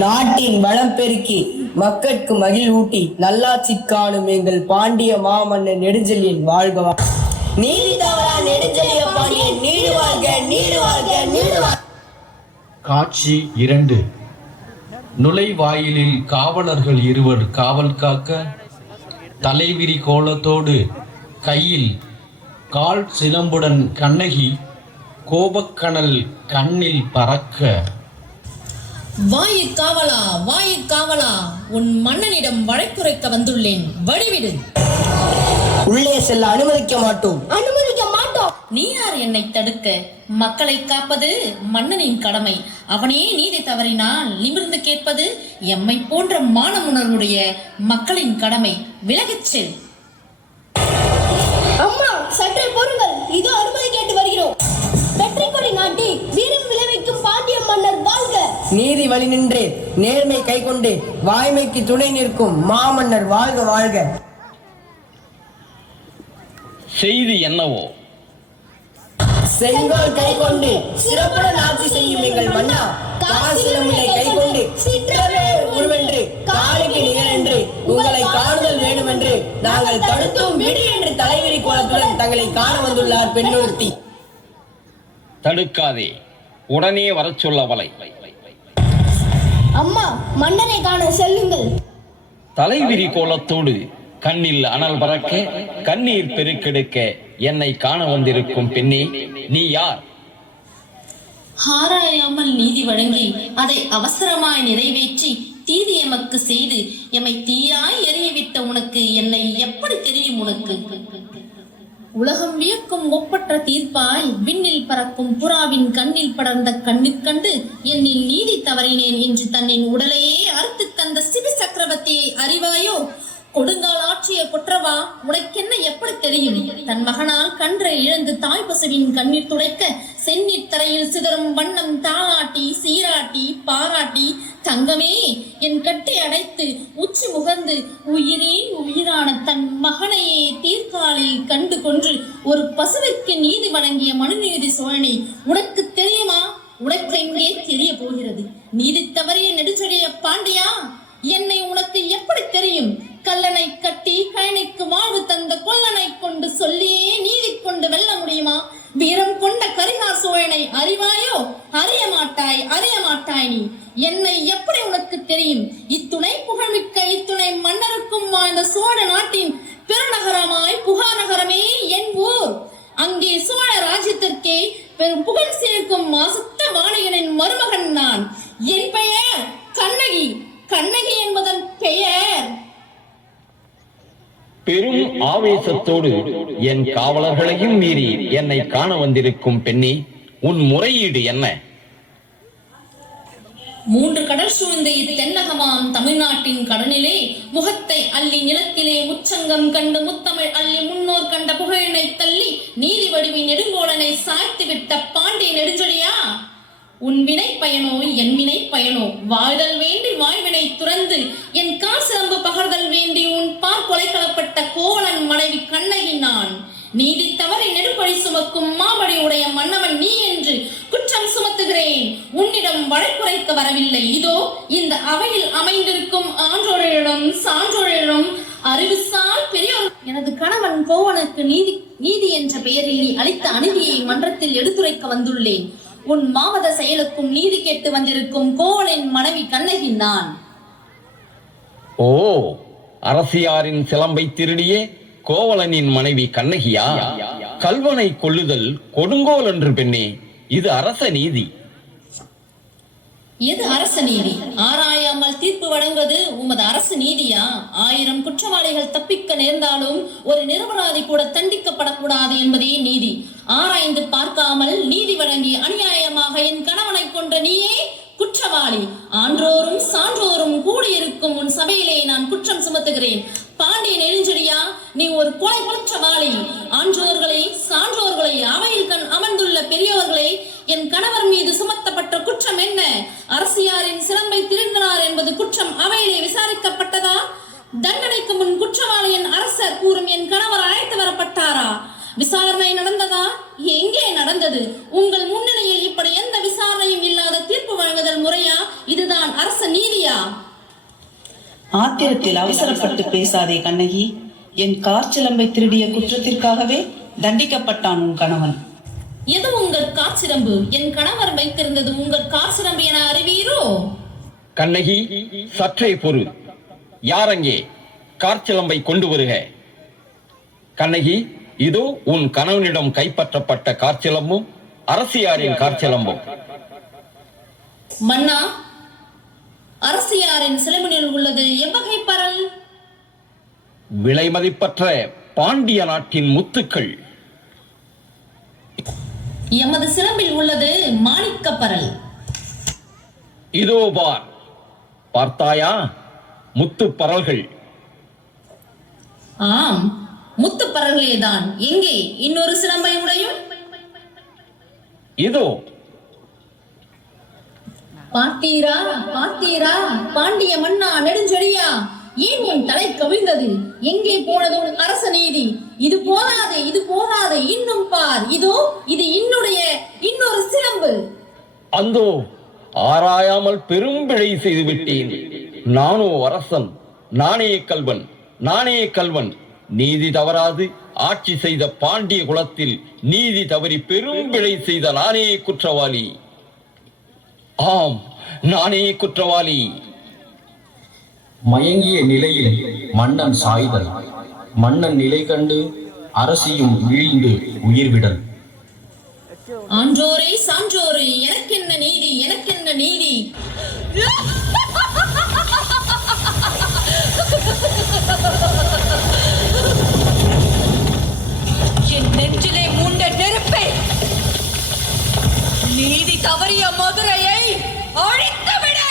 நாட்டின் வளம் பெருக்கி மக்கட்கு மகிழ்வூட்டி நல்லாட்சி காணும் எங்கள் பாண்டிய மாமன்னன் நெடுஞ்செழியன் வாழ்க. நீதி தவறா நெடுஞ்செழிய பாண்டியன் நீடு வாழ்க, நீடு வாழ்க, நீடு வாழ்க. காட்சி 2. நுழைவாயிலில் காவலர்கள் இருவர் காவல் காக்க, தலைவிரி கோலத்தோடு கையில் கால் சிலம்புடன் கண்ணகி கோபக்கனல் கண்ணில் பறக்க, வாயு காவலா, வாயு காவலா, உன் மன்னனிடம் வழக்குரைக்க வந்துள்ளேன், வழிவிடு. உள்ளே செல்ல அனுமதிக்க மாட்டோம், அனுமதிக்க மாட்டோம். நீ யார் என்னை தடுக்க? மக்களை காப்பது மன்னனின் கடமை. அவனே நீதி தவறினால் நிமிர்ந்து கேட்பது எம்மை போன்ற மானமுணர்வுடைய மக்களின் கடமை. விலகிச் செல். அம்மா, சற்றே பொறுங்கள், இதோ அனுமதி கேட்டு வருகிறோம். வெற்றி கொடி நாட்டி வீரம் விளைவிக்கும் பாண்டிய மன்னர் வாழ்க. நீதி வழி நின்று நேர்மை கை கொண்டு வாய்மைக்கு துணை நிற்கும் மாமன்னர் வாழ்க, வாழ்க. செய்தி என்னவோ? செங்கோல் கை கொண்டு சிறப்புடன் ஆட்சி செய்யும் எங்கள் மன்னா, காசிலமுனை கை கொண்டு சிற்றவே உருவென்று காலுக்கு நிகரென்று உங்களை காணுதல் வேண்டுமென்று நாங்கள் தடுத்தும் விடு என்று தலைவிரி கோலத்துடன் தங்களை காண வந்துள்ளார் பெண்ணொருத்தி. தடுக்காதே, உடனே வரச் சொல்ல அவளை. அம்மா, மன்னனை காண செல்லுங்கள். தலைவிரி கோலத்தோடு கண்ணில் அனல் பறக்க, கண்ணீர் பெருக்கெடுக்க என்னை காண வந்திருக்கும் பெண்ணே, நீ யார்? ஆராயாமல் நீதி வழங்கி அதை அவசரமாய் நிறைவேற்றி தீதி எமக்கு செய்து எம்மை தீயாய் எரியவிட்ட உனக்கு என்னை எப்படி தெரியும்? உனக்கு உலகம் வியக்கும் ஒப்பற்ற தீர்ப்பாய் விண்ணில் பறக்கும் புறாவின் கண்ணில் படர்ந்த கண்ணீர் கண்டு என்னில் நீதி தவறினேன் என்று தன்னின் உடலையே அறுத்து தந்த சிவி சக்கரவர்த்தியை அறிவாயோ? கொடுங்கால் ஆட்சிய கொற்றவா, உனக்கென்ன எப்படி தெரியும்? தன் மகனால் கன்றை இழந்து தாய் பசுவின் கண்ணீர் துடைக்க செந்நீர் தரையில் சிதறும் வண்ணம் தாளாட்டி சீராட்டி பாராட்டி தங்கமே என் கட்டை அடைத்து உச்சி முகர்ந்து உயிரே உயிரான தன் மகனையே தீர்க்காலில் கண்டு கொன்று ஒரு பசுவிற்கு நீதி வழங்கிய மனுநீதி சோழனே, உனக்கு தெரியுமா? உனக்கு எங்கே தெரிய போகிறது? நீதி தவறிய நெடுஞ்செழிய பாண்டியா, என்னை உனக்கு எப்படி தெரியும்? கல்லனை கட்டி கயனைக்கு வாழ்வு தந்த கொல்லனை கொண்டு சொல்லியே நீதி கொண்டு வெல்ல முடியுமா? வீரம் கொண்ட கரிகார் சோழனை அறிவாயோ? அறிய மாட்டாய், அறிய மாட்டாய். நீ என்னை எப்படி உனக்கு தெரியும்? இத்துணை புகழ்மிக்க இத்துணை மன்னருக்கும் வாழ்ந்த சோழ நாட்டின் பெருநகரமாய் புகார் நகரமே என் ஊர். அங்கே சோழ ராஜ்யத்திற்கே பெரும் புகழ் சேர்க்கும் மாசத்த வாணிகனின் மருமகன் நான். என் பெயர் கண்ணகி. கண்ணகி என்பதன் பெயர். பெரும் ஆவேசத்தோடு என் காவலர்களையும் மீறி என்னை காண வந்திருக்கும் பெண்ணே, உன் முறையீடு என்ன? 3 கடல் சூழ்ந்த இத்தென்னகமாம் தமிழ்நாட்டின் கடனிலே முகத்தை அள்ளி நிலத்திலே முச்சங்கம் கண்டு முத்தமிழ் அள்ளி முன்னோர் கண்ட புகழினை தள்ளி நீதி வடிவி நெடுங்கோலனை சாய்த்து விட்ட பாண்டிய நெடுஞ்செழியா, உன் வினை பயனோ என் வினை பயனோ? வாழ்தல் வேண்டி வாழ்வினை துறந்து என் கால் சிலம்பு பகர்தல் வேண்டி உன் பார் கொலைக்களப்பட்ட கோவலன் மனைவி கண்ணகி நான். நீதி தவறி நெடுப்பழி சுமக்கும் மாபடி உடைய மன்னவன் நீ என்று குற்றம் சுமத்துகிறேன். உன்னிடம் வழக்குரைக்க வரவில்லை. இதோ இந்த அவையில் அமைந்திருக்கும் ஆன்றோரிடம் சான்றோரிடம் அறிவுசால் பெரியோர் எனது கணவன் கோவலனுக்கு நீதி என்ற பெயரில் நீ அளித்த அநீதியை மன்றத்தில் எடுத்துரைக்க வந்துள்ளேன். உன் மாவத செயலுக்கும் நீதி கேட்டு வந்திருக்கும் கோவலனின் மனைவி கண்ணகி நான். ஓ, அரசியாரின் சிலம்பை திருடியே கோவலனின் மனைவி கண்ணகியா? கல்வனை கொல்லுதல் கொடுங்கோல் என்று பெண்ணே, இது அரச நீதி. எது அரச நீதி? ஆராயாமல் தீர்ப்பு வழங்குவது உமது அரசு நீதியா? 1000 குற்றவாளிகள் தப்பிக்க நேர்ந்தாலும் ஒரு நிரபராதி கூட தண்டிக்கப்படக்கூடாது என்பதே நீதி. ஆராய்ந்து பார்க்காமல் நீதி வழங்கி அநியாயமாக என் கணவனை கொன்ற நீயே குற்றவாளி. ஆன்றோரும் சான்றோரும் கூடியிருக்கும் உன் சபையிலே நான் குற்றம் சுமத்துகிறேன். பாண்டிய நெடுஞ்செழியா, நீ ஒரு கொலை குற்றவாளி. ஆன்றோர்களை சான்றோர்களை அவையில் கண் அமர்ந்துள்ள பெரியோர்களை என் கணவர் மீது சுமத்தப்பட்ட குற்றம் என்ன? அரசியாரின் சிலம்பை திருடினார் என்பது குற்றம் அவையிலே விசாரிக்கப்பட்டதா? தண்டனைக்கு முன் குற்றவாளியின் அரசர் கூறும் என் கணவர் அழைத்து வரப்பட்டாரா? விசாரணை நடந்ததா? எங்கே நடந்தது? உங்கள் முன்னணியில் இப்படி எந்த விசாரணையும் இல்லாத தீர்ப்பு வழங்குதல் முறையா? இதுதான் அரச நீதியா? ஆத்திரத்தில் அவசரப்பட்டு பேசாதே கண்ணகி. என் காற்சிலம்பை திருடிய குற்றத்திற்காகவே தண்டிக்கப்பட்டான் உன் கணவன். எது உங்கள் காற்சிலம்பு? என் கணவர் வைத்திருந்தது உங்கள் காற்சிலம்பு என அறிவீரோ? கண்ணகி, சற்றே பொறு. யாரங்கே காற்சிலம்பை கொண்டு வருக. கண்ணகி, இதோ உன் கணவனிடம் கைப்பற்றப்பட்ட காற்சிலம்பும் அரசியாரின் காற்சிலம்பும். மன்னா, அரசியாரின் சிலம்பினில் உள்ளது எவ்வகை பரல்? விலை மதிப்பற்ற பாண்டிய நாட்டின் முத்துக்கள். எமது சிலம்பில் உள்ளது மாணிக்க பரல். இதோ பார், பார்த்தாயா? முத்து பரல்கள். ஆம், முத்து பரல்களேதான். எங்கே இன்னொரு சிலம்பை உடையும்? இதோ. பார்த்தீரா பார்த்தீரா பாண்டிய மன்னா நெடுஞ்செழியா, ஏன் உன் தலை கவிழ்ந்தது? எங்கே போனது உன் அரச நீதி? இது போதாது, இது போதாது, இன்னும் பார். இதோ இது இன்னொரு சிலம்பு. அந்தோ, ஆராயாமல் பெரும் பிழை செய்து விட்டேன். நானோ அரசன், நானே கல்வன். நீதி தவறாது ஆட்சி செய்த பாண்டிய குலத்தில் நீதி தவறி பெரும் பிழை செய்த நானே குற்றவாளி. ஆம், நானே குற்றவாளி. மயங்கிய நிலையில் மன்னன் சாய்தல். மன்னன் நிலை கண்டு அரசியும் வீழ்ந்து உயிர்விடல். ஆன்றோரே சான்றோரே, எனக்கென்ன நீதி, எனக்கென்ன நீதி? என் நெஞ்சிலே மூண்ட நெருப்பே, நீதி தவறிய மதுரையை அழித்து விடு.